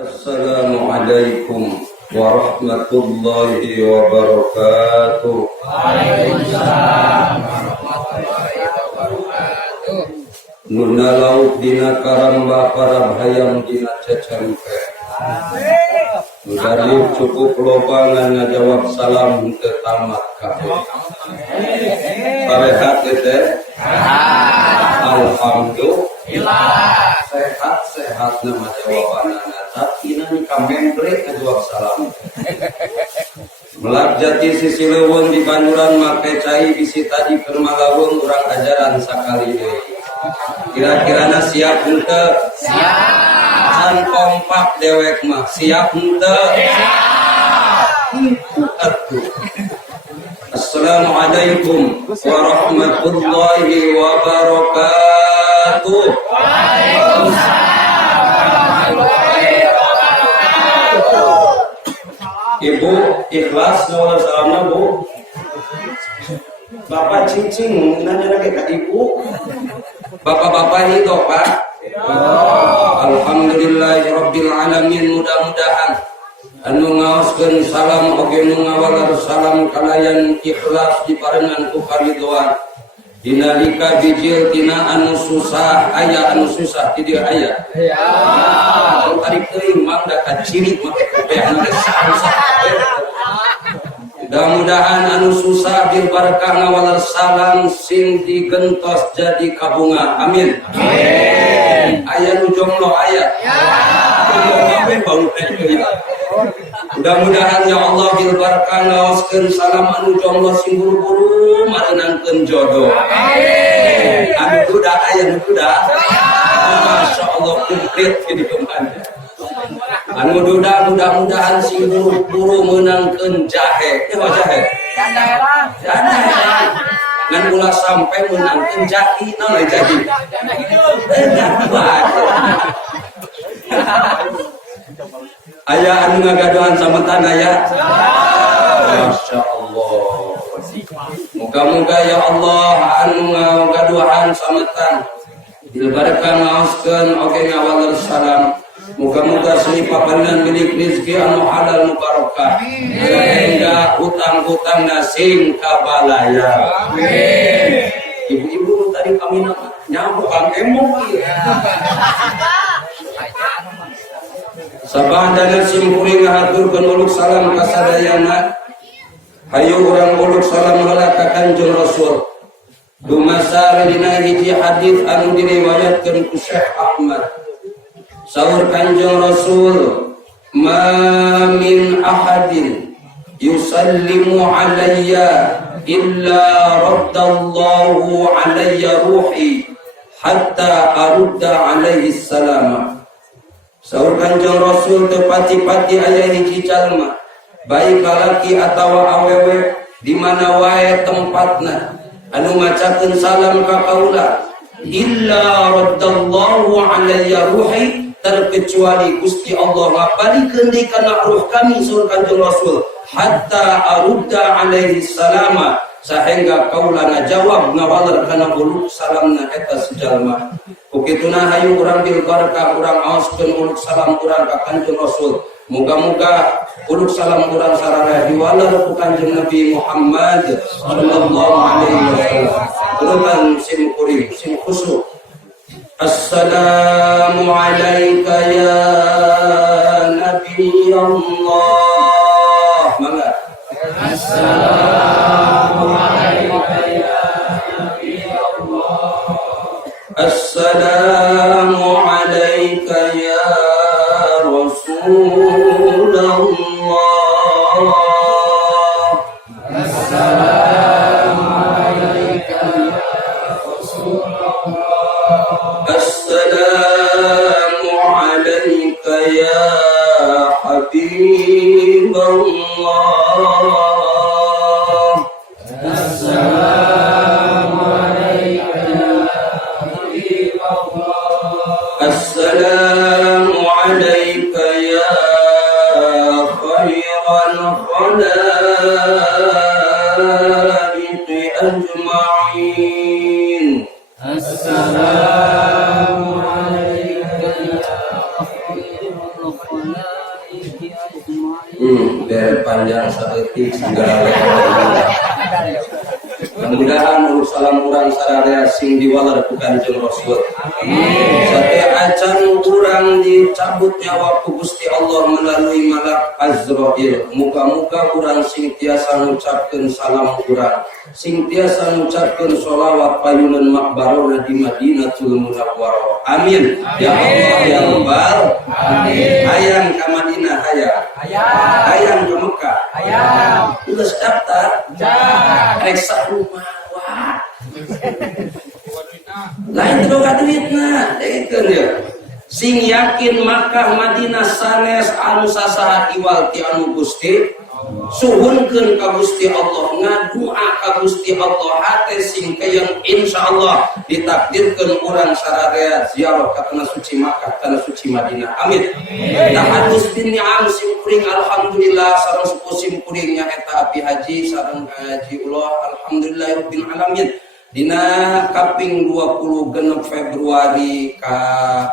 Assalamualaikum warahmatullahi wabarakatuh. Waalaikumsalam warahmatullahi wabarakatuh. Nuna lauk dina karamba para hayam dina cacampe. Dari cukup lobangan ngajawab salam ke tamat kabeh. Parehat teh. Alhamdulillah. Sehat nama jawabanana. Tapi nani kamembrek ngajawab salam. Melak jati sisi leuweung di Banduran make cai bisi tadi keur malaweung urang ajaran sakali deui. Kira-kirana siap henteu? Siap. Can kompak dewek mah siap henteu? Siap. Atuh. Assalamualaikum warahmatullahi wabarakatuh. Waalaikumsalam warahmatullahi wabarakatuh. Ibu ikhlas nolak salamna Bu. Bapak cicing nanya lagi ke ibu. Bapak-bapak itu Pak. Alhamdulillahirabbil alamin. Mudah-mudahan anu ngaoskeun salam oge nu ngawalar salam kalayan ikhlas diparengan ku karidhoan. Dinalika bijil tina anu susah aya anu susah ti dieu aya. Ya. Tarik teuing mangda ka ciri make kopean geus susah. Mudah-mudahan anu susah bil barakah ngawalar salam sing digentos jadi kabunga. Amin. Amin. Aya nu jomblo aya. Ya. Mudah-mudahan ya Allah bil barakah ngaoskeun salam anu jomblo sing buru-buru mareunangkeun jodoh. Amin. Anu duda aya nu duda. Masyaallah komplit jadi pembanda. Anu duda mudah-mudahan sing buru-buru meunangkeun jahe. Nyawa jahe? Janda. Ngan ulah sampai meunangkeun jati, naon jadi? Aya anu ngagaduhan sametan aya? Masyaallah. Moga-moga ya Allah anu ngagaduhan sametan bil barakah ngaoskeun oge ngawaler salam. Moga-moga seni paparingan milik rezeki anu halal nu barokah. Sehingga hutang-hutangna sing kabalaya. Amin. Ibu-ibu tadi kami nama nyamuk Kang Emo. Sabadana simkuring ngahaturkeun uluk salam ka sadayana. Hayu urang uluk salam heula ka Kanjeng Rasul. Dumasar dina hiji hadis anu diriwayatkeun ku Syekh Ahmad. Sahur Kanjeng Rasul, ma min ahadin yusallimu alayya illa raddallahu alayya ruhi hatta arudda alaihi salama. Sahur Kanjeng Rasul tepati-pati aya hiji jalma baik lalaki atawa awewe di mana wae tempatna anu macakeun salam ka kaula illa raddallahu alayya ruhi terkecuali Gusti Allah ngabalikeun deui kana ruh kami saur Kanjeng Rasul hatta arudda alaihi salama sahingga kaula ngajawab ngawaler kana uluk salamna eta sejalma. Ukituna hayu urang bil barakah urang aoskeun uluk salam urang ka Kanjeng Rasul. Moga-moga uluk salam urang sarana diwaler ku Kanjeng Nabi Muhammad sallallahu alaihi wasallam. Urutan sim kuring sim khusyuk. Assalamu alayka ya Nabi Allah. Mangga. Assalamu alayka ya Nabi Allah. Assalamu alayka ya Rasulullah. Assalamu alayka ya Rasulullah. Assalamu alayka ya Habibullah. Assalamu alayka ya Habibullah. Assalamu alayka ya khairal khalaiqi ajma'in. Assalamu alayka ya Biar panjang saeutik segala mudah-mudahan uluk salam urang sararea sing diwalar ku Kanjeng Rasul. Sate acan urang dicabut nyawa ku Gusti Allah melalui malak Azrail. Muga-muga urang sing tiasa ngucapkeun salam urang, sing tiasa ngucapkeun sholawat payunan makbarona di Madinatul Munawwarah. Amin. Ya Allah ya Rabbal alamin. Hayang ka Madinah hayang. Hayang ke Mekah. Hayang. Udah daftar? Reksa rumah. Wah. Lain itu ka duitna. Dekeun ya. Sing yakin Makkah Madinah sanes anu sasaha iwal ti anu Gusti suhunkeun ka Gusti Allah, ngadua ka Gusti Allah hate sing kayang insyaallah ditakdirkeun urang sararea ziarah ka tanah suci Makkah, tanah suci Madinah. Amin. Tahadus bin ni'am sim kuring alhamdulillah sareng sepuh sim kuring nya eta api haji sareng haji ulah alhamdulillahirabbil alamin. Dina kaping 26 Februari ka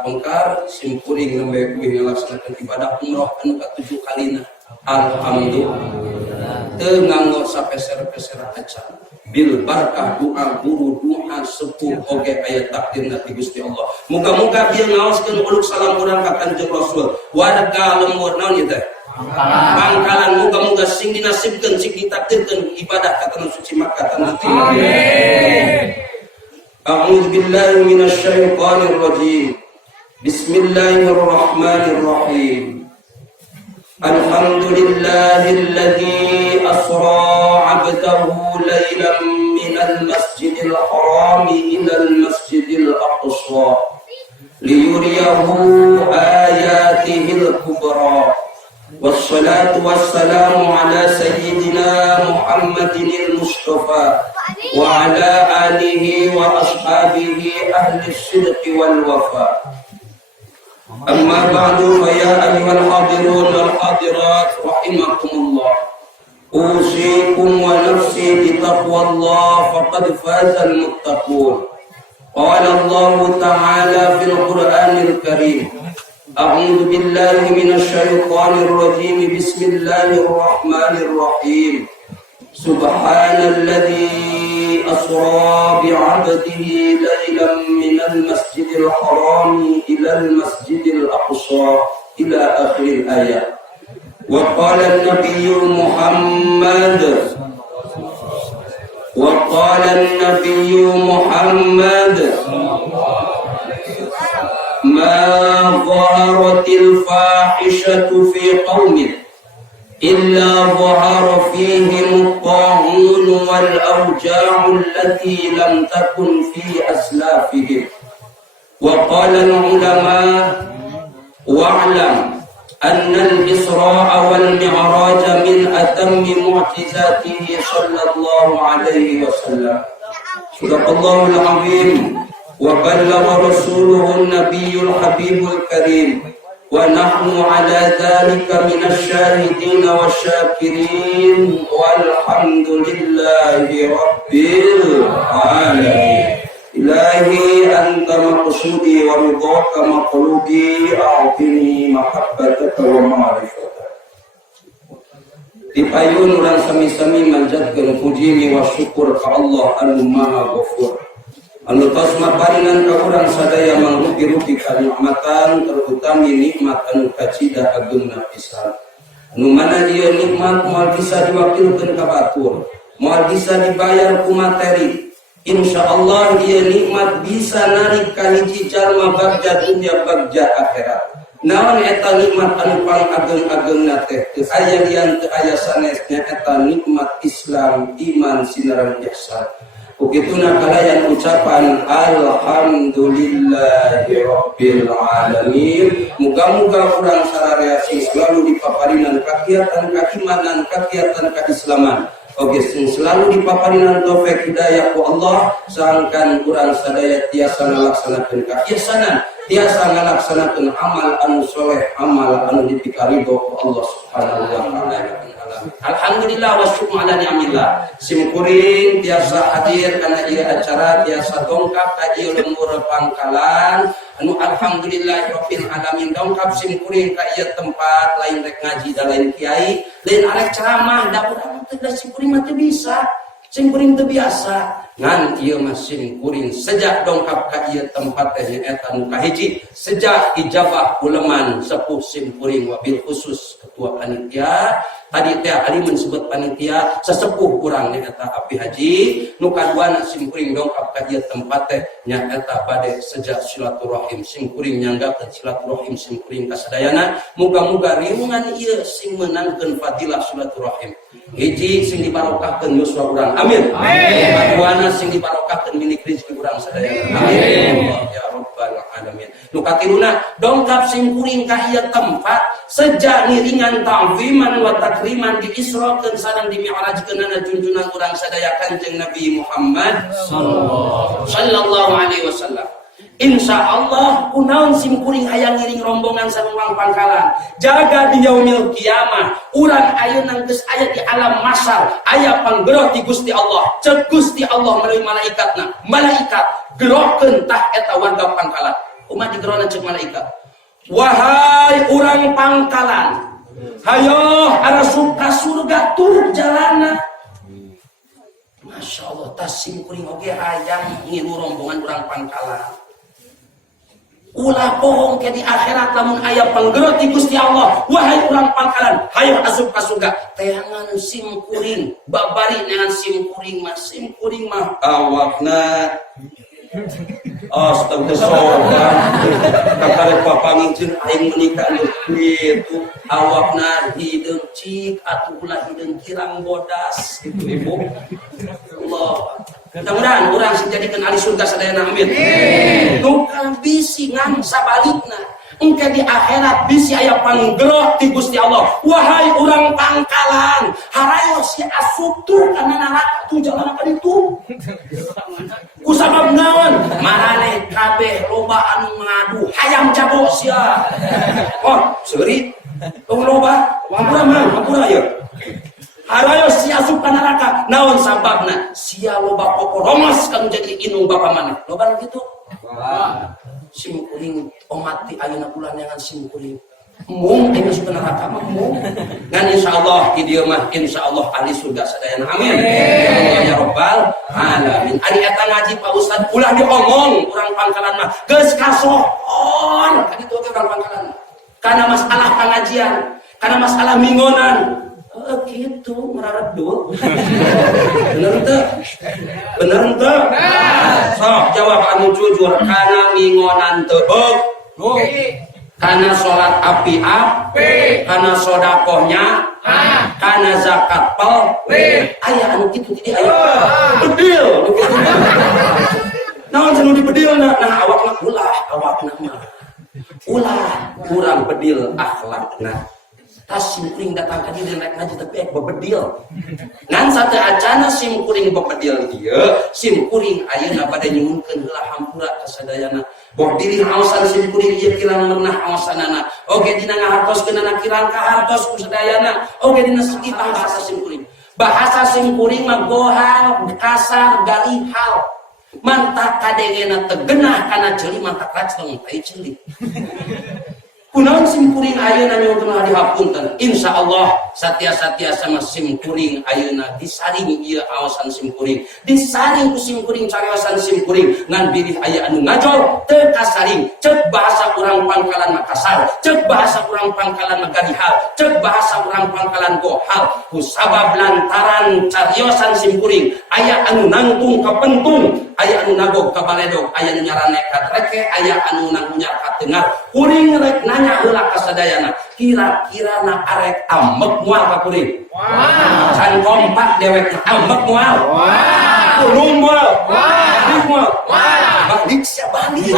Bengkar sim kuring nembe kuih ngalaksanakeun ibadah umrah anu ka-7 kalina. Alhamdulillah. Teu nganggo sapeser-peser acan. Bil barkah doa guru doa sepuh oge aya takdirna ti Gusti Allah. Muga-muga bieu ngaoskeun uluk salam urang ka Kanjeng Rasul. Warga lembur naon ieu teh? Pangkalan muga-muga sing dinasibkeun sing ditakdirkeun ibadah ka tanah suci Makkah tanah suci Madinah. A'udzu billahi minasy syaithanir rajim. Bismillahirrahmanirrahim. Alhamdulillahilladzi asra 'abdahu lailan minal masjidil haram ilal masjidil aqsa liyuriyahu ayatihil kubra. Wassalatu wassalamu ala sayyidina Muhammadin al-Mustafa wa ala alihi wa ashabihi ahli sidqi wal wafa. Amma ba'du fa ya ayyuhal hadirun wal hadirat rahimakumullah. Usikum wa nafsi bi taqwallah faqad fazal muttaqun. Qala Allah ta'ala fil Qur'anil Karim. A'udzu billahi minasy syaithanir rajim. Bismillahir rahmanir rahim. Subhanalladzi asra bi'abdihi lailan minal masjidil haram ilal masjidil aqsa ila akhir ayat. Wa qala an-nabiyyu Muhammad ما ظهرت الفاحشة في قوم إلا ظهر فيهم الطاعون والأوجاع التي لم تكن في أسلافهم. وقال العلماء واعلم أن الإسراء والمعراج من أتم معجزاته صلى الله عليه وسلم. صدق الله العظيم وبلغ رسوله النبي الحبيب الكريم ونحن على ذلك من الشاهدين والشاكرين والحمد لله رب العالمين. إلهي أنت مقصودي ورضاك مطلوبي أعطني محبتك ومعرفتك. Dipayun urang sami-sami manjatkeun puji wa syukur ka Allah anu Maha Ghafur. Anu tos maparingan ka urang sadaya mangrupi-rupi kanikmatan terutami nikmat anu kacida ageungna pisan. Nu mana ieu nikmat moal bisa diwakilkeun ka batur, moal bisa dibayar ku materi. Insyaallah ieu nikmat bisa narik ka hiji jalma bagja dunya bagja akhirat. Naon eta nikmat anu pang-ageung-ageungna teh? Teu aya lian teu aya sanesnya eta nikmat Islam, iman, sinaran ihsan. Ukituna kalayan ucapan alhamdulillahi rabbil alamin. Muga-muga urang sararea sing selalu dipaparinan kagiatan keimanan, kagiatan keislaman. Oke, sing selalu dipaparinan taufik hidayah ku Allah, sangkan urang sadaya tiasa ngalaksanakeun kaihsanan, tiasa ngalaksanakeun amal anu soleh, amal anu dipikaridho ku Allah Subhanahu wa taala. Alhamdulillah wa syukru ala ni'amillah. Simkuring tiasa hadir karena ieu acara tiasa dongkap ka ieu lembur pangkalan. Anu alhamdulillahirabbil alamin dongkap simkuring ka ieu tempat lain rek ngaji da lain kiai, lain arek ceramah da urang teh da simkuring mah teu bisa. Simkuring teu biasa ngan ieu mah simkuring sejak dongkap ka ieu tempat teh nyaeta nu kahiji sejak ijabah uleman sepuh simkuring wabil khusus ketua panitia tadi teh ali menyebut panitia sesepuh urang nyaeta Abi Haji nu kaduana simkuring dongkap ka ieu tempat teh nyaeta bade sejak silaturahim simkuring nyanggakeun silaturahim simkuring kasadayana muga-muga riungan ieu sing meunangkeun fadilah silaturahim hiji sing dibarokahkeun yuswa urang amin kaduana sing dibarokahkeun milik rezeki urang sadayana amin ya rabbal alamin nu katiluna dongkap simkuring ka ieu tempat sejak ngiringan ta'ziman wa takriman diisrokeun sareng dimi'rajkeunana junjungan urang sadaya Kanjeng Nabi Muhammad sallallahu alaihi wasallam. Insyaallah kunaon simkuring hayang ngiring rombongan sareng pangkalan jaga di yaumil kiamah urang ayeuna geus aya di alam mahsyar aya panggeroh ti Gusti Allah ceuk Gusti Allah melalui malaikatna malaikat gerokeun tah eta warga pangkalan kumaha digerona ceuk malaikat wahai urang pangkalan hayo arasup ka surga tuh jalanna. Masya Allah tas simkuring oge hayang ngilu rombongan urang pangkalan ulah bohong ke di akhirat lamun aya panggero ti Gusti Allah wahai urang pangkalan hayo asup ka surga teangan simkuring babari neangan simkuring mah awakna astagfirullah kakarek papangijin aing menikah gitu awakna hideung cik atuh ulah hideung kirang bodas gitu ibu Allah mudah-mudahan urang sing jadikeun ahli surga sadayana amin nu bisi ngan sabalikna engke di akhirat bisi aya panggero ti Gusti Allah wahai urang pangkalan harayo si asup tuh kana neraka tuh jalan ka ditu ku sabab naon marane kabeh loba anu ngadu hayam jago sia oh seuri tong loba hampura ya harayo si asup ka neraka naon sababna sia loba poporongos kanu jadi inung bapa maneh loba kitu simkuring omati ayeuna ulah neangan simkuring mung aya masuk neraka mah mung ngan insyaallah ki dieu mah insyaallah ahli surga sadayana amin ya rabbal alamin ari eta ngaji Pak Ustad ulah diomong urang pangkalan mah geus kasohon kitu ge urang pangkalan kana masalah pengajian kana masalah mingonan gitu meraredul bener teu sok jawab anu jujur kana mingonan teu kana salat api-api kana sedekahnya kana zakat pelit aya anu kitu jadi aya bedil naon anu dibedilna nah awakna ulah kurang bedil akhlakna tas simkuring datang ka dieu rek ngaji tapi bebedil ngan sate acana simkuring bebedil ieu simkuring ayeuna bade nyuhunkeun heula hampura ka sadayana boh diri aosan simkuring ieu kirang meunah aosanana oge dina ngahartoskeunana kirang kahartos ku sadayana oge dina segi bahasa simkuring mah gohal kasar galihal mantak kadengena tegenah kana ceuli mantak racleng tai ceuli kunaon simkuring ayeuna nyogeuna dihapunten insyaallah satia-satia sama simkuring ayeuna disaring ieu aosan simkuring disaring ku simkuring cariosan simkuring ngan bilih aya anu ngajol teu kasaring ceuk bahasa urang pangkalan mah kasar ceuk bahasa urang pangkalan mah galihal ceuk bahasa urang pangkalan gohal ku sabab lantaran cariosan simkuring aya anu nangtung ka pentung aya anu nagog ka baledog aya anu nyarane ka treke aya anu nangunyar ka teungar kuring rek nanya heula ka sadayana kira-kira na arek ambek moal ka kuring can kompak dewek ambek moal kurung moal balik sia balik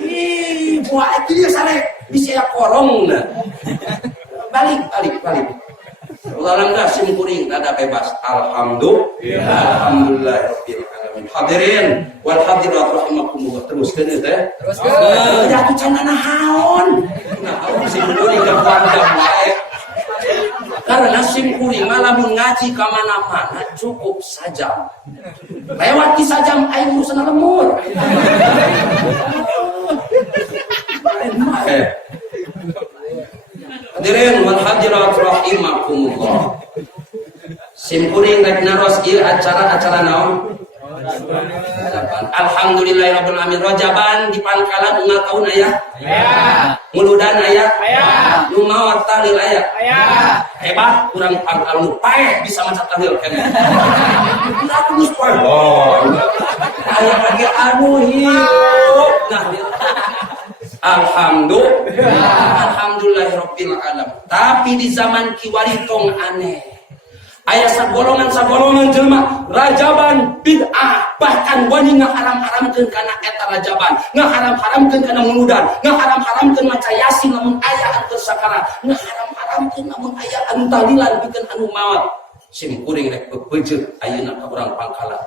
ih buah itu dia sare bisa ya kolong balik alhamdulillah simkuring rada bebas alhamdulillah hadirin wal hadirat rahimakumullah teruskeun teh teruskeun ya atuh can naon simkuring ka warga bae Karena simkuring malamun ngaji kemana-mana cukup sajam. Lewati sajam aing urusan lemur. Hadirin wal hadirat rahimakumullah. Simkuring rek naros ieu acara-acara naon? Alhamdulillahirabbil alamin. Rajaban di Pangkalan unggal kaun aya? Aya. Muludan aya? Aya. Nu maot tahlil aya? Aya. Hebat urang Pangkalan paeh bisa maca tahlil keneh. Urang geus paeh. Aya lagi anu hiup. Nah, alhamdulillahirabbil alamin. Tapi di zaman kiwari tong aneh. Aya sagolongan jelema rajaban bid'ah, bahkan wani ngaharam-haramkeun kana eta rajaban, ngaharam-haramkeun kana muludan, ngaharam-haramkeun maca yasin lamun aya anu sakaraat, ngaharam-haramkeun lamun aya anu tahlilan pikeun anu maot. Simkuring rek bebeujeuh ayeuna ka urang Pangkalan.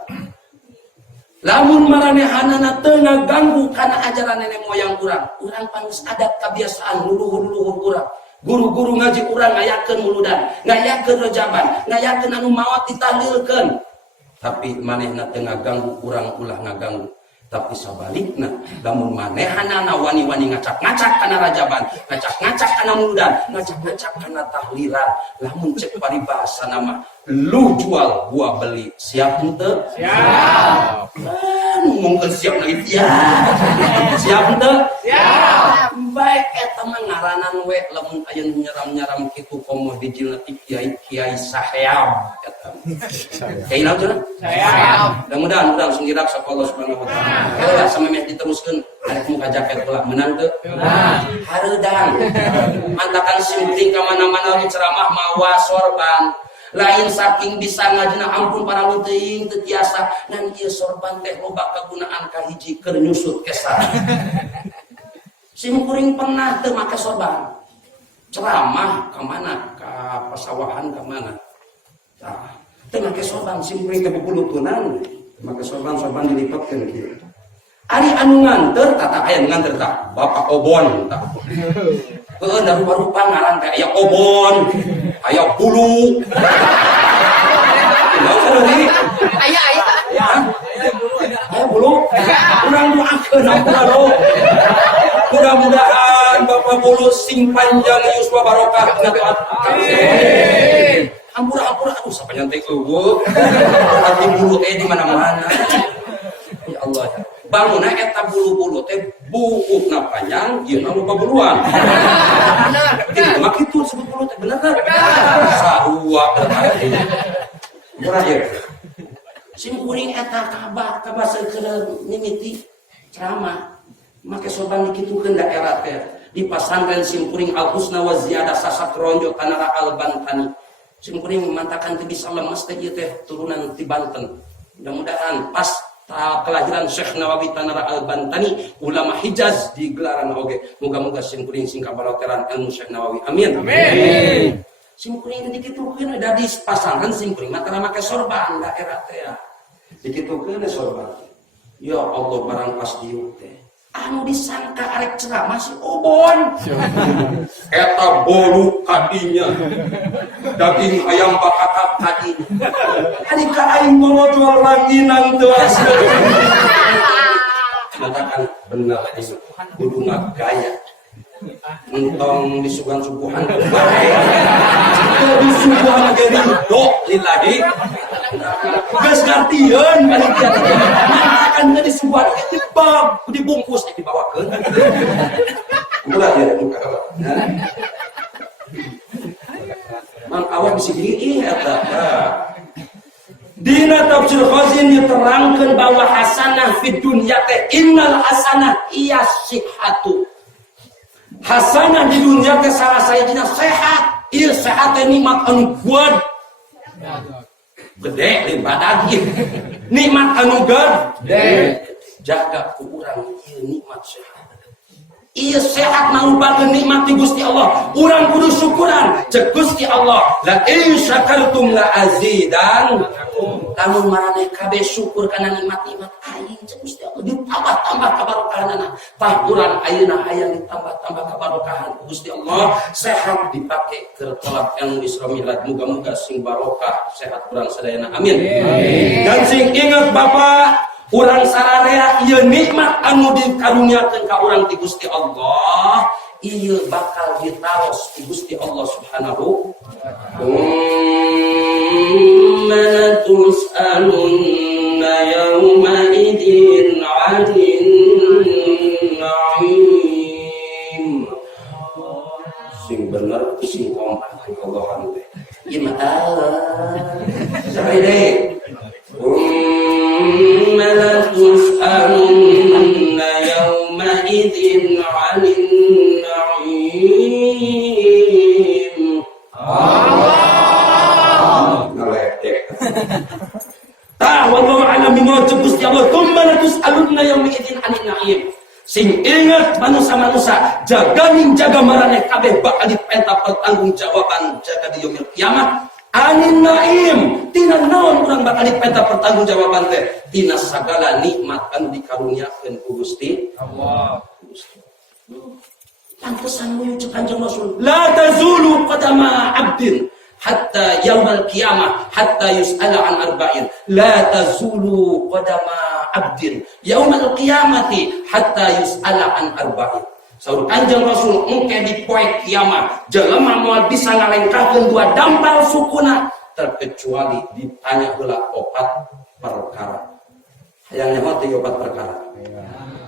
Lamun maranehanana teu ngaganggu kana ajaran nenek moyang urang panggeus adat kebiasaan luluhur-luluhur urang. Guru-guru ngaji urang ngayakeun muludan, ngayakeun rajaban, ngayakeun anu maot ditahlilkeun. Tapi manehna teu ngaganggu urang ulah ngaganggu. Tapi sabalikna, lamun manehana wani-wani ngacak-ngacak kana rajaban, ngacak-ngacak kana muludan, ngacak-ngacak kana tahlilan, lamun cek paribahasana mah lu jual gua beli. Siap henteu? Siap. Ngomongkeun siap lagi ya. Siap henteu? Siap. Baik eta mah ngaranan we lamun aya nyaram-nyaram kitu komoh dijilna ti kiai saheam eta. Kiai naon cenah? Saheam. Mudah-mudahan langsung dirak sapa Allah Subhanahu wa taala. Heula samemeh diteruskeun arek muka jaket heula menang teu? Hareudang. Mantakan simpring ka mana-mana we ceramah mawa sorban. Lain saking bisa ngajina ampun para teuing teu tiasa ngan ieu sorban teh loba kagunaan ka hiji keur nyusut kesar. Simkuring pernah teu make sorban. Ceramah ka mana? Ka pasawahan ka mana? Tah, teu make sorban simkuring teh pupulutunan, make sorban dilipatkeun kieu. Ari anu nganter tata aya nganter tah Bapak Obon tah. Heueuh da rupa-rupa ngaran teh aya Obon, aya Bulu. Aya. Aya Bulu. Urang doakeun ampura. Mudah-mudahan Bapak Bulu sing panjang yuswa barokah nataat. Amin. Ampura aduh sapanya teh eueuh. Hati bulu di mana-mana. Ya Allah. Bangunna eta bulu-bulu teh buukna panjang, ieu mah loba buluan. Bener. Jadi mah kitu disebut bulu teh bener teh. Sarua berarti. Murah ya. Simkuring eta kabar seukeun mimiti ceramah. Make sorban dikitukeun daerah teh di pasantren Simkuring Al Husna wa Ziyadah Sasatronjo Tanara Al Bantani. Simkuring memantakan teu bisa lemes teh ieu teh turunan ti Banten. Mudah-mudahan pas kelahiran Syekh Nawawi Tanara Al Bantani ulama Hijaz di gelaran oge. Moga-moga simkuring sing kabarokeran ilmu Syekh Nawawi. Amin. Amin. Simkuring dikitukeun ada di pasantren Simkuring mah tara make sorban daerah teh. Dikitukeun sorban. Ya Allah barang pas dieu teh. Anu disangka arek ceramah si Obon. Eta bolu kadinya. Daging ayam bakar kadinya. Ari ka aing bolo jual ranginan teu asli. Katakan bener itu kudu ngagaya. Entong disuguhan suguhan bae. Disuguhan ge ridho lillahi. Geus ngartieun panitia. Akan disuguhan bab dibungkus dibawakeun. Ulah ya muka kawa. Mang awak bisi geuih eta. Dina tafsir Khazin diterangkeun bahwa hasanah fid dunya teh innal hasanah iya sihhatu. Hasanah di dunia teh salah sayajina sehat. Ieu sehat teh nikmat anu buat gede limpah daging. Nikmat anu gede. Jaga ku urang ieu nikmat sehat. Ieu sehat mangrupakeun nikmat ti Gusti Allah. Urang kudu syukuran cek Gusti Allah. La in syakartum la azidan. Lamun marane kabeh syukur kana nikmat-nikmat aing Gusti Allah ditambah-tambah kabarokahanna. Tah urang ayeuna hayang ditambah-tambah kabarokahan Gusti Allah, sehat dipake keur tolak ilmu Isra Mi'raj. Muga-muga sing barokah sehat urang sadayana. Amin. Dan sing ingat Bapak, urang sararea ieu nikmat anu dikaruniakeun ka urang ti Gusti Allah, ieu bakal ditaros ti Gusti Allah Subhanahu Thumma tus'alunna yawma idin 'anil na'im. Sing bener sing kompak Allahan teh. Sampai Thumma tus'alunna yawma idin 'anil na'im. Wallahu a'lam bishawab. Gusti Allah tsumma tus'alunna yauma idzin 'anil na'im. Sing ingat manusia-manusia jaga marane kabeh bakal dipenta pertanggungjawaban jaga di yaumil kiamat. 'Anil na'im tina naon urang bakal dipenta pertanggungjawaban teh? Tina sagala nikmat anu dikaruniakeun ku Gusti Allah. Pantesan ngucap Kanjeng Rasul, la tazulu qadama 'abdin hatta yaumal qiyamah hatta yus'ala an arba'in. La tazulu qadama 'abdin yaumal qiyamati hatta yus'ala an arba'in. Saur Kanjeng Rasul, engke di poe kiamat jelema moal bisa ngalengkahkeun dua dampal sukuna terkecuali ditanya heula 4 perkara. Hayang nyaho teh 4 perkara.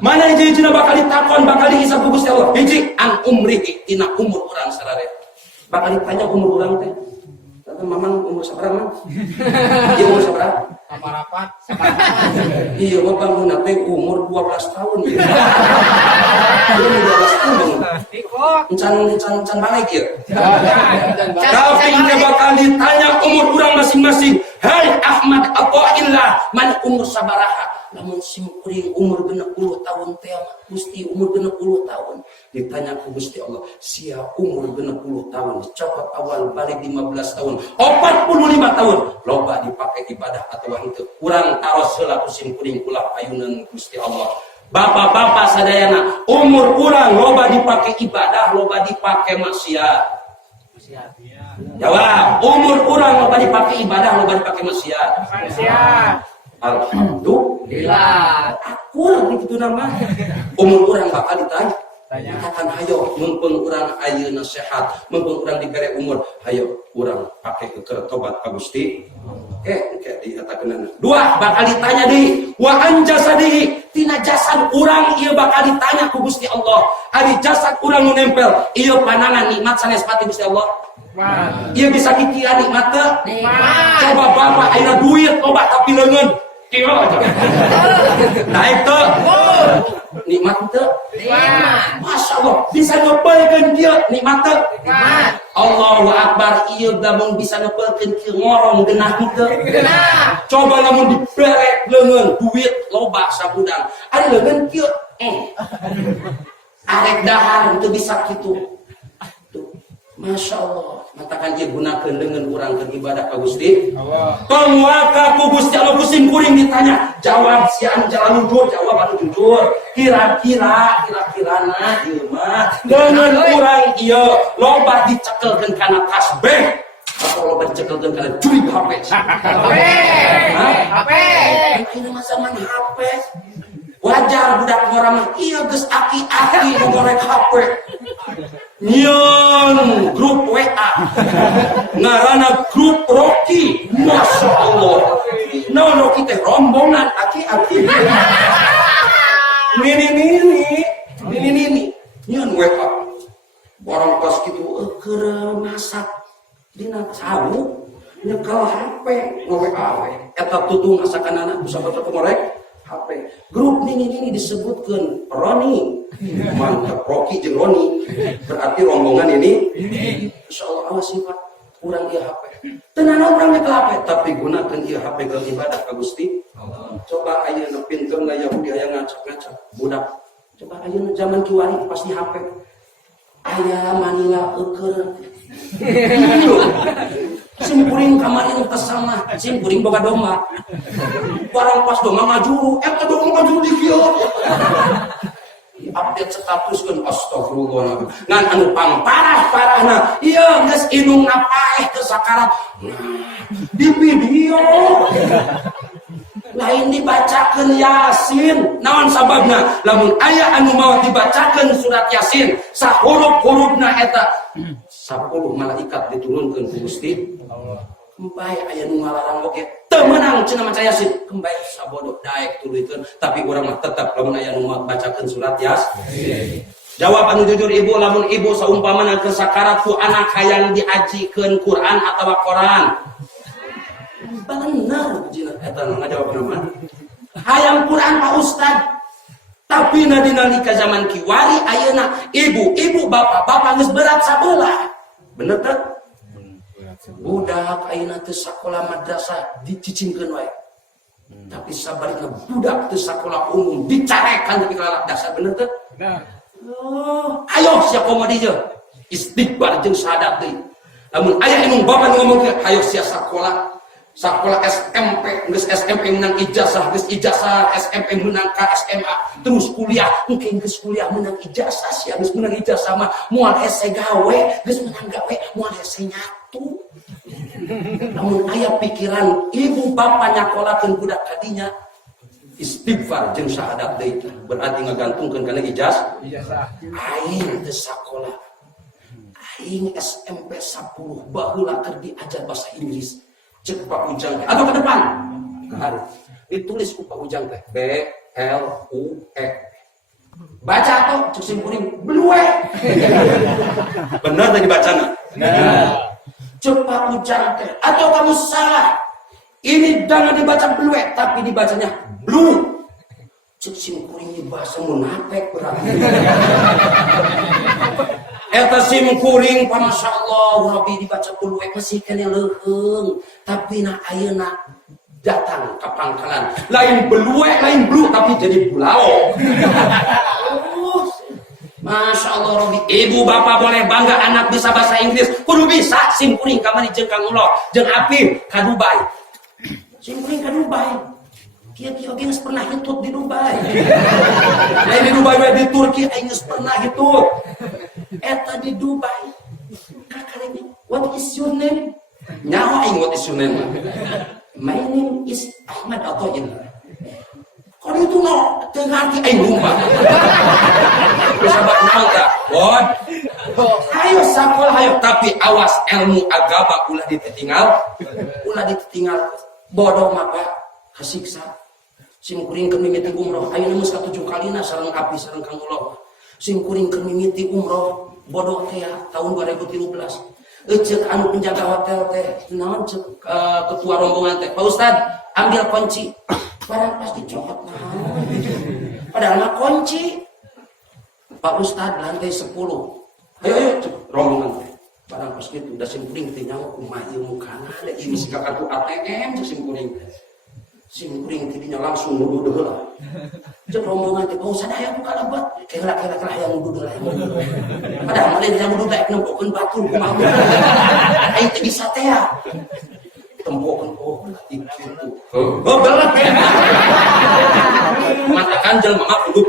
Mana hiji-hijina bakal ditakon, bakal dihisab ku Gusti Allah. Hiji an umrihi, tina umur urang sararea. Bakal ditanya umur urang teh. Mamang umur sabaraha man? Iya umur sabaraha? Saparapat. Iya Bapak mun teh umur 12 tahun ya. Umur 12 tahun. Encan balik ya. Tapi teh bakal ditanya umur urang masing-masing. Hai Ahmad Athaillah, man umur sabaraha? Lamun simkuring umur 60 tahun teh Gusti umur 60 tahun ditanya ku Gusti Allah sia umur 60 tahun cokot awal balik 15 tahun 45 tahun loba dipake ibadah atau henteu kurang taros heula ku simkuring kula payunan Gusti Allah. Bapak-bapak sadayana umur kurang loba dipake ibadah loba dipake maksiat. Jawab, umur kurang loba dipake ibadah loba dipake maksiat. Alhamdulillah. Aku lagi gitu nama. Umur orang bakal ditanya. Katakan hayo, mumpung urang ayeuna sehat, mumpung urang dibere umur, hayo urang pake keur tobat ka Gusti. Oke diatakeun. 2 bakal ditanya deui, wa an jasadihi, tina jasad urang ieu bakal ditanya ku Gusti Allah. Ari jasad urang nu nempel, ieu panangan nikmat sanes pati Gusti Allah. Ieu bisa kikieu nikmat teu? Coba Bapak ayeuna duit loba tapi leungeun. Kieu aja. Naik teu? Nikmat teu? Masya Allah, bisa ngepelkeun kieu nikmat teu? Allahu Akbar, ieu lamun bisa ngepelkeun kieu ngorong geunah teu? Coba lamun dibere leungeun duit loba sabudang. Ari leungeun kieu arek dahar teu bisa kitu. Masya Allah, matakan dia gunakan dengan orang beribadah ke Gusti Allah. Penguaka ku Gusti Allah kusim kuring ditanya, jawab si anu jalan jujur, jawab anu jujur. Kira-kira na ieu mah dengan urang ieu loba dicekelkeun kana tasbih atau loba dicekelkeun kana juri HP. HP. Ini masa main HP. Wajar budak ngora mah ieu geus aki-aki ngorek HP. Nyon grup WA ngaranna grup Rocky. Masya Allah. No Rocky teh rombongan aki-aki. Nini nyon WA barang pas kitu keur masak dina sabu nyekel HP nge-WA we eta tutung asakanana bisa baca ngorek HP. Grup ini disebutkan Roni. Mantap, Rocky jeung Roni. Berarti rombongan ini insyaallah awas sifat urang ieu HP. Tenan urang ke HP, tapi gunakan ieu HP ke ibadah ka Gusti Allah. Coba ayeuna pinterna Yahudi aya ngacak-ngacak budak. Coba ayeuna zaman kiwari pasti HP. Aya Manila eukeun. Simkuring kamari nu kesama, simkuring boga domba. Barang pas domba ngajuru, eta domba ngajuru di kieu. Update status kan astagfirullah. Ngan anu pangparah-parahna, ieu geus inung napaeh teu sakarat. Di video lain dibacakeun Yasin. Naon sababna? Lamun aya anu mawa dibacakeun surat Yasin, sahuruf-hurufna eta 10 malaikat diturunkeun ku Gusti Allah. Kembali aya nu ngalarang oge teu meunang cenah maca Yasin, kembali sabodo daek tuluykeun, tapi urang mah tetep lamun aya nu bacakeun surat Yasin. Jawab anu jujur ibu, lamun ibu saumpamana keur sakarat ku anak hayang diajikeun Quran atawa Quran. Bener jina eta ngajawab nama. Hayang Quran Pak Ustad. Tapi na dina nalika zaman kiwari ayeuna ibu bapak geus berat sabelah. Bener teh? Budak ayeuna teu sakola madrasah dicicingkeun wae. Tapi sabarina budak teu sakola umum dicarekan tapi kalak dasar bener teh? Bener. Oh, ayo sia komedi je. Istighfar jeung syahadat deui. Lamun aya imung bapak ngomong ke ayo sia sakola SMP, geus SMP menang ijazah, geus ijazah SMP menang ka SMA, terus kuliah, mungkin geus kuliah menang ijazah, sia geus menang ijazah mah moal hese gawe, geus menang gawe moal hese nyatu. Namun aya pikiran ibu bapa nyakolakeun budak kadinya, istighfar jeung syahadat deui berarti ngagantungkeun kana ijazah. Aing teu sakola. Aing SMP 10 baheula keur diajar bahasa Inggris. Cek Pak Ujang atau ke depan ke hari ditulis ku Pak Ujang teh BLUE baca atau cek simkuring blue bener tadi bacana cek Pak Ujang teh atau kamu salah ini jangan dibaca blue tapi dibacanya blue cek simkuring ini bahasa munafik berarti eta simkuring pa masyaallah Rabbi dibaca blue masih kene leuheung tapi na ayeuna datang ke pangkalan lain blue tapi jadi bulau. Masya Allah Rabbi, ibu bapak boleh bangga anak bisa bahasa Inggris, kudu bisa simkuring kamari jeung Kang Ulo jeung Apip ka Dubai. Simkuring ka Dubai. Kieu oge geus pernah hitut di Dubai. Lain di Dubai we di Turki aing geus pernah hitut. Eta di Dubai. Kakak ini, what is your name? Nyaho aing what is your name? My name is Ahmad Atoyin. Kalau itu no, tengarti aing lupa. Sahabat naon tah? Bod. Ayo sakola hayo, tapi awas ilmu agama ulah ditinggal. Bodoh mah Pak, kasiksa. Simkuring keur mimiti umroh, ayeuna geus ka 7 kalina sareng Api sareng Kang Ulo. Simkuring keur mimiti umroh, bodoh teh tahun 2013. Cek anu penjaga hotel teh, naon cek ketua rombongan teh, Pak Ustad, ambil kunci. Barang pas dicopot nah. Padahal mah kunci. Pak Ustad lantai 10. Ayo cek rombongan teh. Barang pas kitu udah simkuring teh nyawa kumaha ieu mukana, da ieu misi ka kartu ATM cek simkuring teh. Simkuring tidinya langsung nuduh heula. Cek rombongan teh, "Oh, sadaya buka lebat." Kira hayang nuduh heula. Padahal mah yang nuduh teh nempokeun batur kumaha. Aing teh bisa teh ya. Tempokeun kitu. Oh, bener. Matakan jelema mah kudu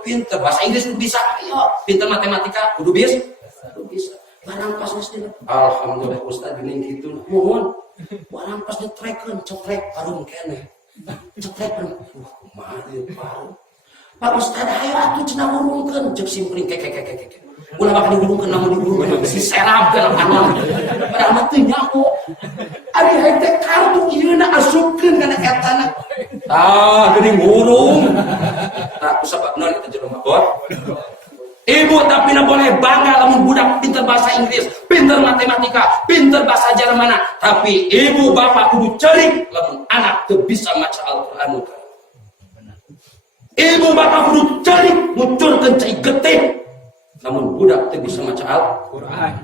pinter bahasa Inggris kudu bisa. Ayo, pinter matematika kudu bisa. Barang pas geus dina. Alhamdulillah Ustaz geuning kitu. Mohon. Barang pas ditrekeun cetrek parum keneh. Cetrekeun. Kumaha ieu parum. Pak Ustaz hayu atuh cenah ngurungkeun cek simkuring kek. Ulah bakal digulungkeun namun digulungkeun si serap kana kanon. Padahal mah teu nyaho. Ari hete kartu ieu na asupkeun kana etana. Geuning ngurung. Tah kusabab naon eta jelema bot. Ibu tapi na boleh bangga lamun budak pinter bahasa Inggris, pinter matematika, pinter bahasa Jerman, tapi ibu bapak kudu cerik lamun anak teu bisa maca Al-Qur'an. Ibu bapak kudu cerik muncurkeun cai getih lamun budak teu bisa maca Al-Qur'an.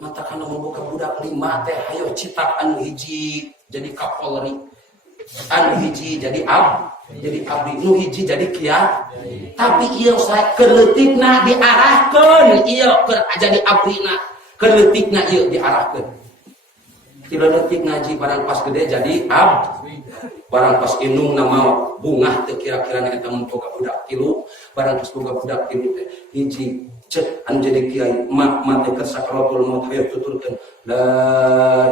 Matakan lamun boga budak 5 teh hayo citak anu hiji jadi Kapolri, anu hiji jadi abdi, nu hiji jadi kiai. Tapi ieu keleutikna diarahkeun, ieu keur jadi abdina, keleutikna ieu diarahkeun. 3 detik ngaji barang pas gede jadi barang pas inung nama bunga teu kira-kira eta memboga budak tilu barang pas boga budak tilu teh hiji cek anu jadi kiai mak teh keur sakaratul maut hayu tuturkeun la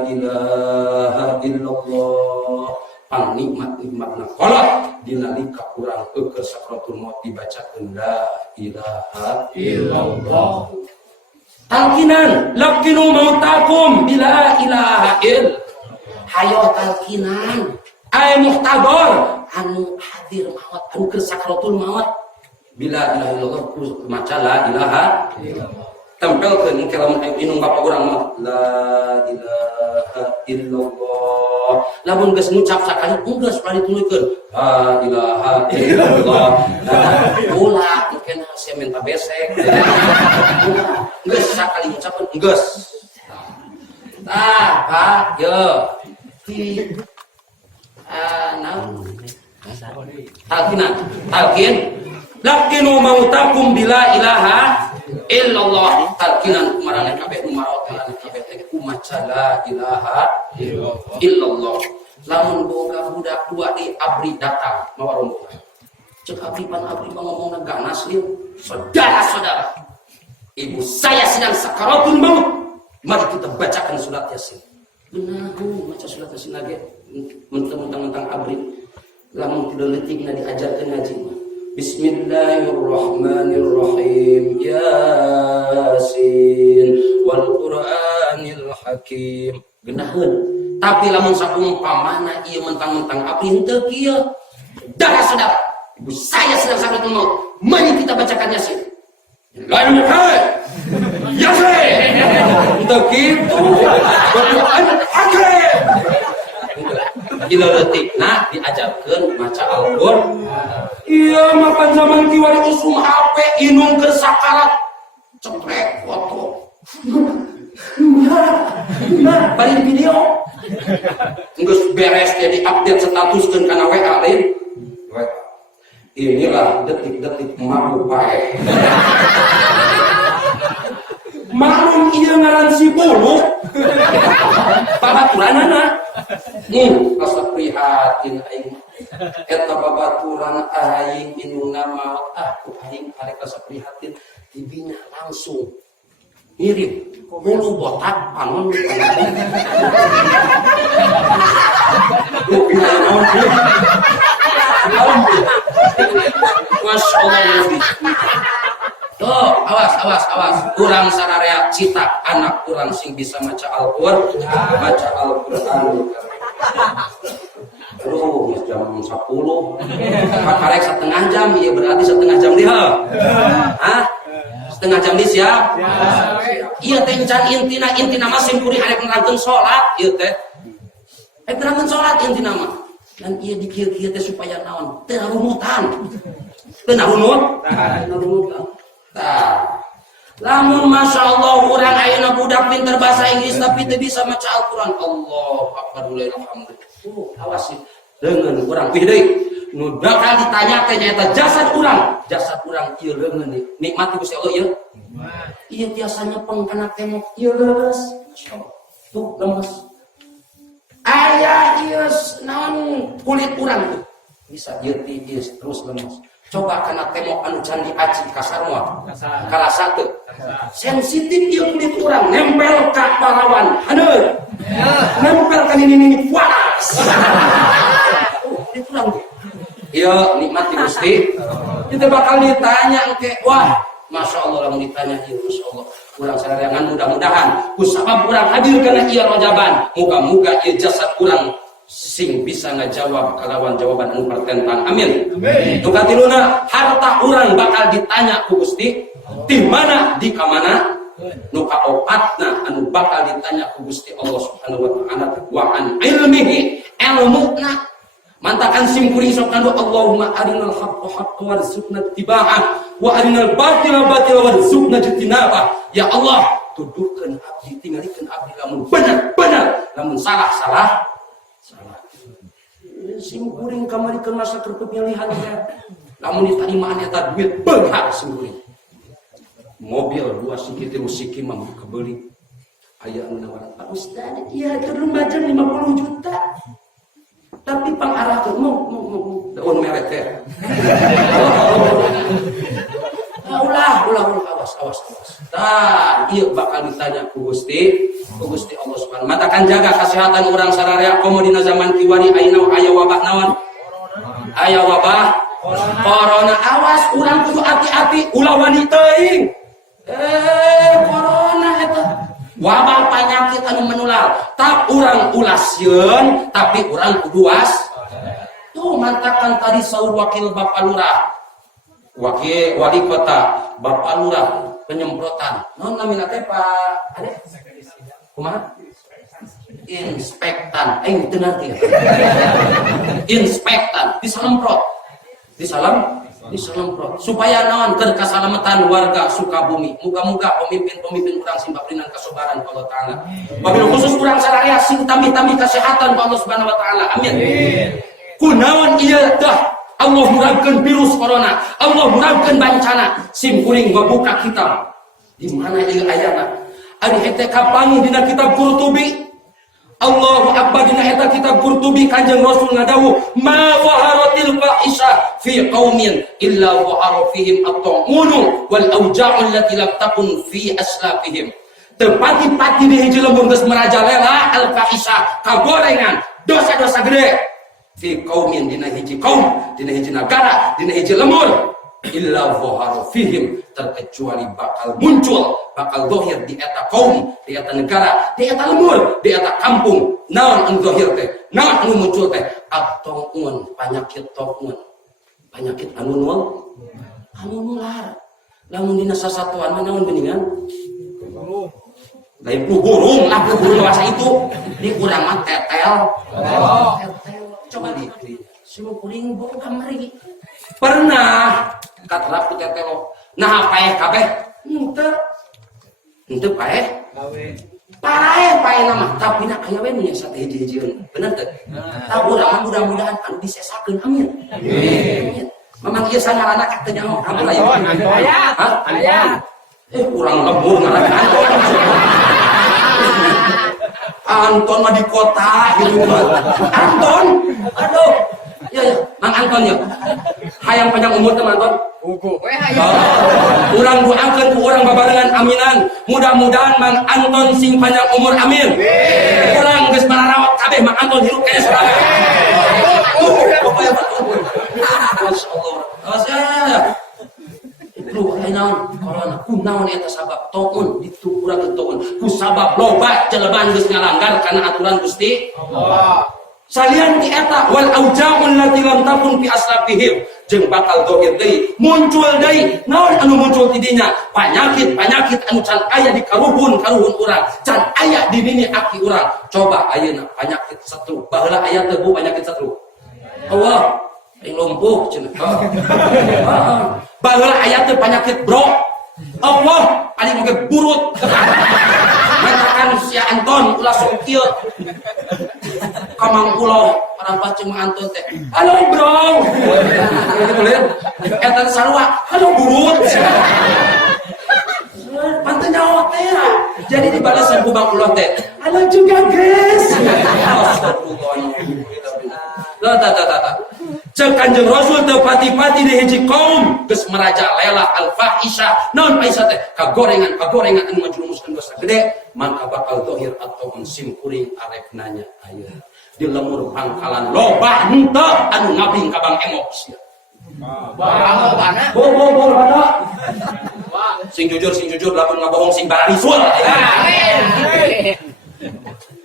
ilaha illallah pang nikmat-nikmatna kolot dinalika urang keur sakaratul maut dibacakeun la ilaha illallah. Talkinan lakinu mautakum bila ilaha il hayo talkinan ay muhtador anu hadir maut anu keur sakaratul maut bila ilaha illallah maca la ilaha tempelkeun kalamun inung bapa urang mah la ilaha illallah lamun geus ngucap sakali geus bari tunuykeun la ilaha illallah ulah kenah semen tabesek geus sakali ngucapkeun geus tah Pak yo talkin lakinu mautakum bila ilaha illallah talkinan kumarane kabeh numarot kana kabeh teh maca la ilaha illallah lamun boga budak dua di abri datang mawarung cek abri ngomongna ganas lieu saudara-saudara ibu saya sedang sakaratul maut mari kita bacakan surat yasin benahu maca surat yasin lagi mentang-mentang abri lamun 3 letikna diajarkeun ngaji Bismillahirrahmanirrahim Yasin wal Qur'anil Hakim geunaheun tapi lamun saumpamana ieu mentang-mentang abdi henteu kieu dah saudara ibu saya sedang sakit maut mari kita bacakan Yasin lain Yasin henteu kitu Qur'an Hakim kilo detik nah diajarkeun maca Al-Qur'an iya makan zaman kiwari usum HP inung ke sakarat ceprek foto balik video geus beres jadi update statuskeun kana WA lain inilah detik-detik mabuk bae maklum ieu ngaran si buluk babaturanana rasa prihatin aing eta babaturan aing inungna maot ku aing arek rasa prihatin dibina langsung mirip mulu botak panon masyaallah tuh awas kurang sararea cita anak kurang sing bisa maca Al-Qur'an aduh jam 10 karek setengah jam iya berarti setengah jam dia setengah jam dia siap iya teh encan intina mah simpuri arek nerangkeun salat ieu teh nerangkeun salat intina mah dan ieu dikieu-kieu teh supaya naon teu narumutan lamun masya Allah orang ayeuna budak pinter bahasa Inggris tapi teu bisa maca Al-Qur'an Allahu akbar alhamdulillah awas sih dengan orang deui nu bakal ditanya teh nyaeta jasad urang ieu leungeun nikmati Gusti Allah ieu ieu biasanya pengkana temok ieu leres tuh lemes aya ieu naon kulit urang tuh bisa ieu tiis terus lemes coba kena temok anu can diaci kasar moal karasa teu sensitif ieu kulit urang nempel ka parawan hadeuk nempel ka nini puas kulit urang ieu nikmati Gusti kita bakal ditanya engke wah masya Allah lamun ditanya ieu masya Allah urang sareangan mudah-mudahan ku sabab urang hadir kana ieu rojaban muga-muga ieu jasad urang sing bisa ngajawab kalawan jawaban anu pertentang amin nu katiluna harta urang bakal ditanya ku Gusti di mana di kamana nu kaopatna anu bakal ditanya ku Gusti Allah Subhanahu wa taala wa an ilmihi ilmuna mantakan sim kuring sok kanu Allahumma arinal haqqa haqqan warzuqna ittiba'ah wa arinal batila batila warzuqna ijtinabah ya Allah tuduhkeun abdi tingalikeun abdi lamun bener lamun salah sim kuring kamarikeun masa keur pemilihan teh lamun ditarimaan eta duit beunghar sim kuring mobil 2 siki 3 siki mah kebeuli Aya anu nawaran, Pak Ustaz, iya keur lumbajan 50 juta. Tapi pangarah teh mau daun merek teh. Ulah, awas. Tah, ieu bakal ditanya ku Gusti Allah Subhanahu. Matakan jaga kesehatan orang sararea komo dina zaman kiwari ayeuna aya wabah naon? Aya wabah corona. Awas urang kudu hati-hati ulah wani teuing. Corona eta wabah penyakit anu menular. Tak urang ulah sieun, tapi urang kudu was. Tuh mantakan tadi saur wakil Bapak Lurah. Wakil wali kota, Bapak Lurah penyemprotan. Non namina teh Pak ade? Kumaha? Inspektan. Teu ngerti ya. Inspektan disalemprot. Disalemprot. Supaya naon keur kasalamatan warga Sukabumi. Muga-muga pemimpin-pemimpin urang simbaprinan kasobaran Allah taala. Wabil khusus urang sadaya sing tambi-tambi kesehatan Allah Subhanahu wa taala. Amin. Kunaon ieu teh? Allah muragkeun virus corona, Allah muragkeun bencana. Sim kuring ngabuka kitab. Di mana ieu ayatna? Ari hete kapangi dina kitab Qurtubi. Allahu Akbar dina eta kitab Qurtubi Kanjeng Rasul ngadawuh, "Ma waharatil fahisha fi qaumin illa wahara fihim at-ta'unu wal auja'u allati lam takun fi aslafihim." Tepati-pati di hiji lembur geus merajalela al-fahisha kagorengan, dosa-dosa gede. Fi qaumin dina hiji kaum, dina hiji negara, dina hiji lemur, illa zahara fihim, terkecuali bakal muncul, bakal zahir di eta kaum, di eta negara, di eta lemur, di eta kampung. Naon anu zahir teh? Naon anu muncul teh? At-taun, penyakit taun. Penyakit anu nular. Lamun dina sasatuan mah naon geuningan? Lain burung lah, burung bahasa itu. Di urang mah tetel. Coba di semua kuring bau kamari. Pernah katrap ku tetelo. Nah paeh kabeh? Henteu paeh. Paeh nama tapi nak aya we nu nya satehiji-hijieun. Bener teh? Tah mudah-mudahan anu disesakeun amin. Amin. Mamang ieu sangarana teh nyaho? Kamu aya. Aya. Urang lembur ngaran Anton. Anton mah di kota gitu mah. Anton. Aduh. Ya, Mang Anton ya. Hayang panjang umur teman Anton. Ugu. Urang doakeun ku urang babarengan aminan. Mudah-mudahan Mang Anton sing panjang umur amin. Urang geus mararawat kabeh Mang Anton hirup kene sorangan. Masyaallah. Masyaallah. Lu naon corona kunaon eta sabab taun ditu urang taun ku sabab loba celeban geus ngalanggar kana aturan Gusti Allah. Salian ti eta wal auja'ul lati lam takun fi aslafihim jeung bakal dohir deui muncul deui naon anu muncul ti dinya penyakit anu can aya di karuhun urang can aya di dini aki urang. Coba ayeuna penyakit satru baheula aya teu bu penyakit satru Allah yang lumpuh cenah. Baheula aya teh penyakit bro. Allah ari mage burut. Matakan si Anton ulah sok kieu. Kamang ulo parampas jeung Anton teh. Halo bro. Gitu lihat. Eta sarua, halo burut. Panten nyawa teh. Jadi dibalasan ku Bang Ulo teh. Halo juga guys. Astagfirullah. Ta. Cek Kanjeng Rasul teu pati-pati di hiji kaum geus merajalela al-fahisha. Naon fahisha teh? Kagorengan anu majurumuskeun dosa gede, maka bakal zahir atau sim kuring arek nanya aya. Di lemur pangkalan loba henteu anu ngabing ka Bang Emok sia. Bo bana. Sing jujur lamun ngabohong sing bararisul.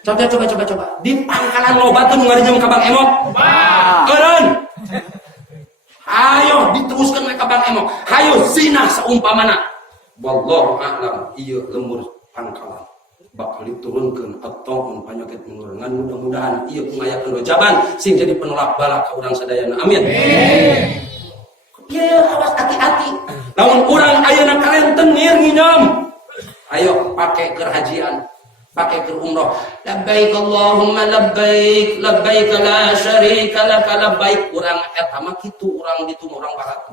Coba. Di pangkalan loba teh nu ngarijeng ka Bang Emok. Eureun. Ayo diteruskan mereka Bang Emok. Hayo zina saumpamana. Wallahu a'lam. Ieu lemur pangkalan bakal diturunkeun ataupun penyakit mengurangan. Mudah-mudahan ieu ngayakeun rojaban sing jadi penolak bala ka urang sadayana. Amin. Ieu awas hati-hati. Lamun urang ayeuna karenten ngir-nginem. Ayo pakai keur hajian. Pakai ke umroh. Labbaik Allahumma labbaik, labbaik la syarika lak labbaik. Urang eta mah kitu urang ditu urang barat.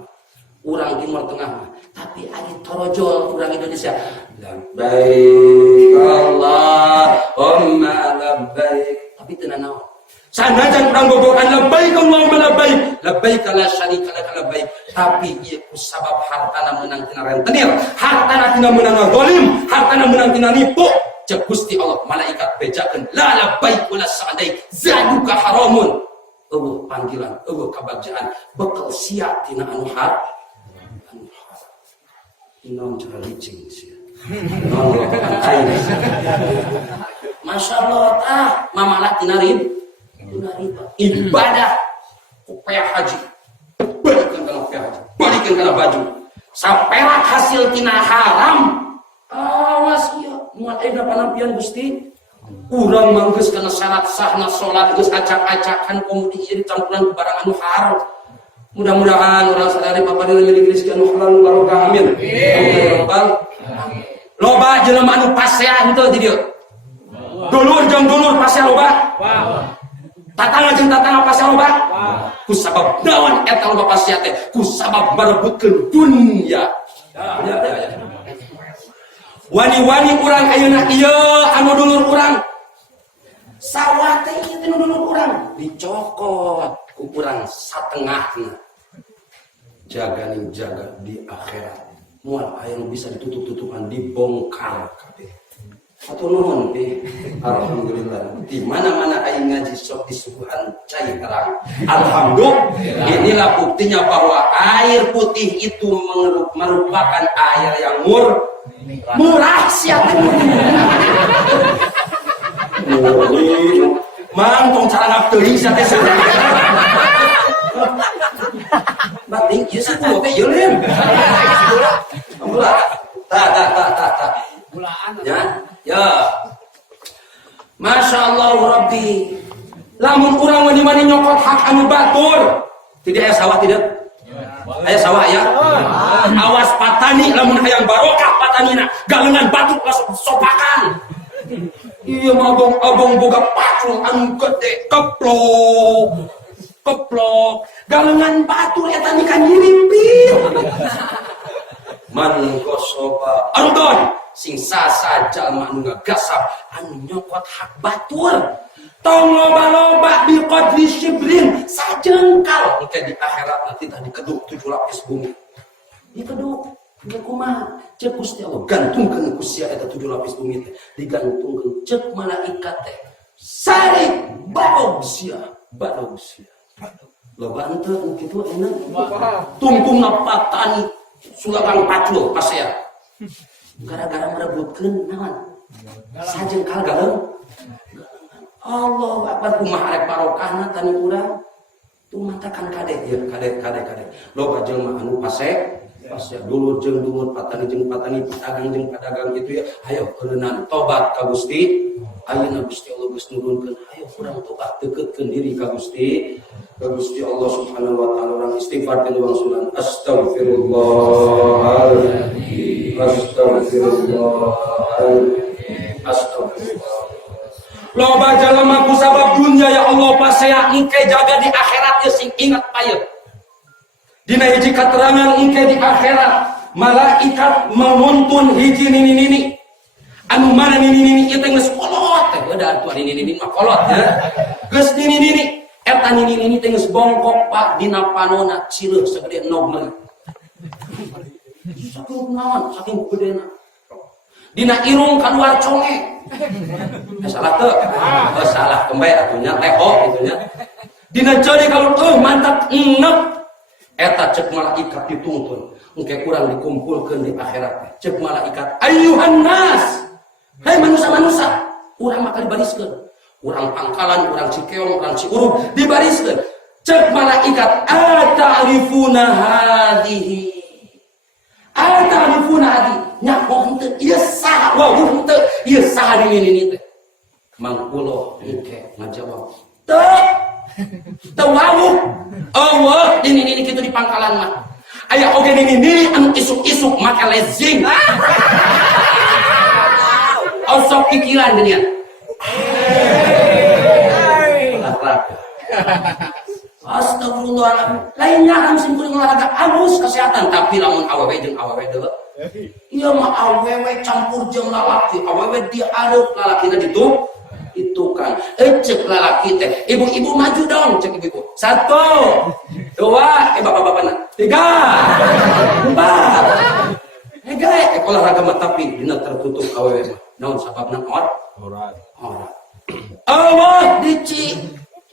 Urang timur tengah mah. Tapi ari torojol urang Indonesia. Labbaik Allah Sanajan urang bobogan labbaik Allahumma labbaik, labbaik la syarika lak labbaik, tapi ieu kusabab hartana meunang tina rentenir, hartana tina meunang zalim, hartana meunang tina nipu. Cek Gusti Allah malaikat bejakeun la labbaik wala sa'daik, zaduka haramun. Eueuh panggilan, eueuh kabagjaan, bekal sia tina anu har. Inon cara licing sia. Masya Allah, mamalah tina riba. Ibadah upaya haji, balikin kana upaya haji, balikin kana baju, saperak hasil tina haram. Awas ieu moal aya panampian Gusti. Urang manggeus kana syarat sahna salat geus acak-acakan komudi ieu campuran ku barang anu haram. Mudah-mudahan urang sadaya papadina milik rezeki anu halal barokah amin. Amin. Loba jelema anu pasean teu di dieu. Dulur jeung dulur pasea loba. Tatangga jeung tatangga pasea loba. Ku sabab naon eta loba pasea teh? Ku sabab barebutkeun dunya. Ya. Wani-wani urang ayeuna ieu anu dulur urang. Sawah teh ieu anu dulur urang dicokot ku urang satengahna. Jaga di akhirat. Moal aya nu bisa ditutup-tutupan dibongkar kabeh. Atau nuhun teh alhamdulillah di mana-mana aing ngaji sok disuguhan cai terang. Alhamdulillah inilah buktinya bahwa air putih itu merupakan air yang murah siapa murni mantong cara ngap teuing sia teh bating ieu sih kudu teh ieu lem murah tak ya Masya Allah Rabbi, lamun urang wani-wani nyokot hak anu batur tidak aya sawah tidak aya sawah ya. Awas patani lamun hayang barokah patanina galengan batu langsung sopakan. Iya mah abang boga pacul anu gede keplok galengan batu eta nikan nyiripit man kosoba ardon sing sasa jalma anu ngagasap anu nyokot hak batur tong loba-loba bi qadri shibrin sajengkal engke di akhirat nanti tah dikeduk 7 lapis bumi dikeduk geus kumaha ceuk Gusti Allah gantungkeun ku sia eta 7 lapis bumi teh digantungkeun ceuk malaikat teh sarik badog sia loba henteu kitu enak tungtungna patani sulagang pacul pasea gara-gara merebutkeun naon sajengkal galeng Allah Akbar kumaha arek barokahna tani urang tumatakan kade ya kade loba jelema anu pasea dulur jeung dulur patani jeung patani pedagang jeung pedagang gitu ya hayo keureunana tobat ka Gusti ayeuna Gusti Allah geus nurunkeun hayo urang tobat deuketkeun diri ka Gusti Allah Subhanahu wa taala urang istighfar jeung wangsulan astagfirullahaladzim loba jalema ku sabab dunya ya Allah pasea engke jaga di akhirat ye sing ingat payeut dina hiji katerangan engke di akhirat malaikat menuntun hiji nini anu mana nini ieu teh geus kolot teh udah atuh nini mah kolot ya geus nini eta nini teh geus bongkok Pak dina panona cileuh sagede enog meuli saking gedena dina irung kaluar conge salah teu salah kembali atunya leho gitunya dina jadi kalau mantap enek eta cek malaikat dituntun engke urang dikumpulkeun di akhirat cek malaikat ayyuhan nas hai manusia urang maka dibariskeun urang pangkalan urang cikeong urang ciurug dibariskeun cek malaikat ata'rifuna hadhihi nya henteu ieu saha wa henteu ieu saha nini teh mangkulo engke ngajawab teu wawuh Allah nini kitu di pangkalan mah aya oge nini anu isuk-isuk make lezing osok pikiran dunia astagfirullahaladzim lain nyahan sing kuring olahraga alus kesehatan tapi lamun awewe jeung awewe deuleu ieu mah awewe campur jeung lalaki awewe diareup lalakina ditu Itu kan cek lalaki teh, ibu-ibu maju dong, cek ibu-ibu. 1, 2, bapak-bapak 3, 4. Olahraga mah tapi dina tertutup awewe mah. Naon sababna aurat. Allah dici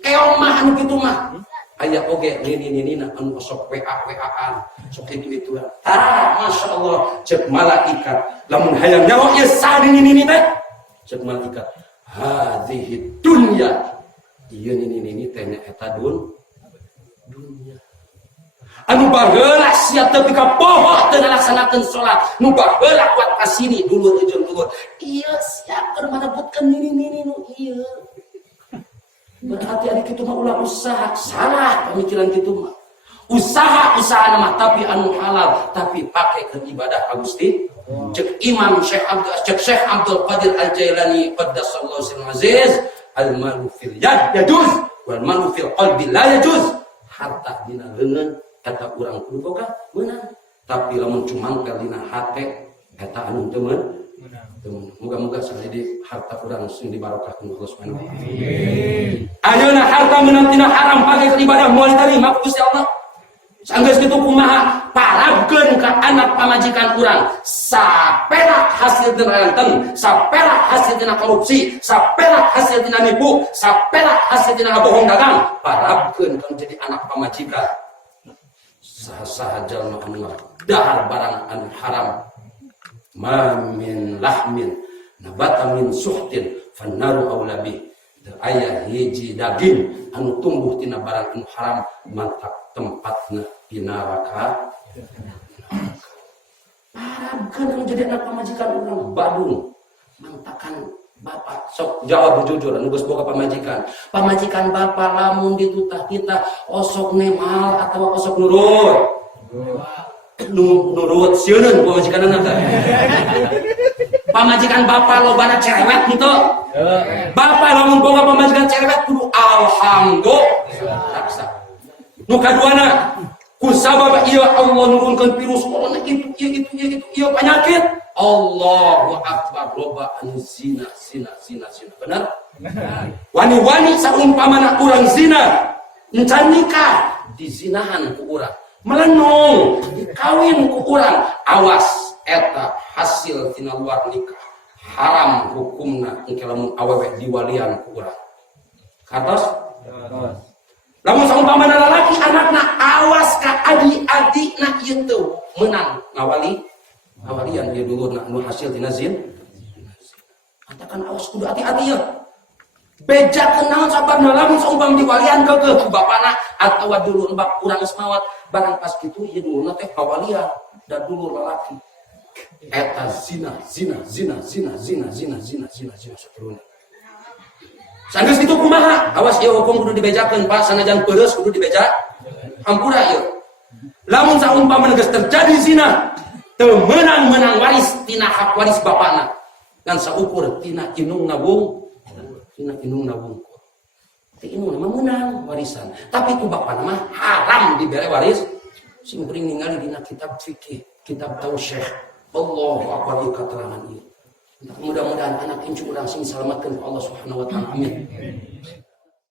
keong mah anu kitu mah. Aya oge nini anu sok WA-an, sok itu. Masya Allah, cek malaikat. Lamun hayang nyawa ieu sa nini teh. Cek malaikat. Hadhihi dunya. Ieu nini teh eta dunya. Anu baheula sia teu pika poho teu ngalaksanakeun salat. Nu baheula kuat ka sini dulur jeung dulur. Ieu sia keur marebutkeun nini nu ieu. Berarti ari kitu mah ulah usaha, salah pemikiran kitu mah. Usaha mah tapi anu halal, tapi pake ke ibadah ka Gusti. Cek Imam Syekh Abdul Qadir Al-Jailani qaddasallahu sirrul aziz, al-malu fil yad yajuz wal malu fil qalbi la yajuz. Harta dina leungeun eta urang kudu boga meunang, tapi lamun cumangkel dina hate eta anu teu meunang. Moga-moga sakali harta urang sing dibarokahkeun Allah Subhanahu wa taala. Ayeuna harta meunang tina haram pake ke ibadah moal diterima ku Gusti Allah. Sanggeus kitu kumaha parabkeun ka anak pamajikan urang saperak hasil tina ranten, saperak hasil tina korupsi, saperak hasil tina nipu, saperak hasil tina bohong dagang, parabkeun kang jadi anak pamajikan. Saha-saha jalma anu dahar barang anu haram. Ma min lahmin nabata min suhtin fannaru aula bih. Aya hiji daging anu tumbuh tina barang anu haram mantap tempatna di neraka. Parabkeun jadi anak pamajikan urang Badung. Mantakan bapak sok jawab jujur anu geus boga pamajikan. Pamajikan bapak lamun ditutah kita osok nemal atawa osok nurut. Nurut sieun pamajikanna teh. Pamajikan bapak lobana cerewet gitu. Bapak lamun boga pamajikan cerewet kudu alhamdulillah. Nu kaduana kusabab ieu Allah nurunkeun virus corona itu penyakit. Allahu akbar loba anu zina. Benar? Wani-wani saumpamana urang zina, encan nikah dizinahan ku urang. Melenung dikawin ku urang, awas eta hasil tina luar nikah haram hukumna engke lamun awewe diwalian ku urang. Katos? Lamun saumpamana lalaki anakna awas ka adik-adikna ieu teu meunang ngawalian ieu dulurna anu hasil tina zina. Katakan awas kudu hati-hati ya. Bejakeun naon sababna lamun saumpama diwalian keukeuh ku bapana atawa dulur bab urang geus mawat barang pas kitu ieu dulurna teh kawalian da dulur lalaki. Eta zina saturuna. Sanggeus kitu kumaha? Awas ieu hukum kudu dibejakeun Pak, sanajan peureus kudu dibeja. Hampura ieu. Lamun saumpama geus terjadi zina, teu meunang waris tina hak waris bapana. Ngan saukur tina inungna wungkul. Ti inungna mah meunang warisan, tapi ku bapana mah haram dibere waris. Sing kuring ningali dina kitab fikih, kitab tauhid. Allahu akbar keterangan ieu. Mudah-mudahan anak incu urang sing salamatkeun ku Allah Subhanahu wa taala. Amin.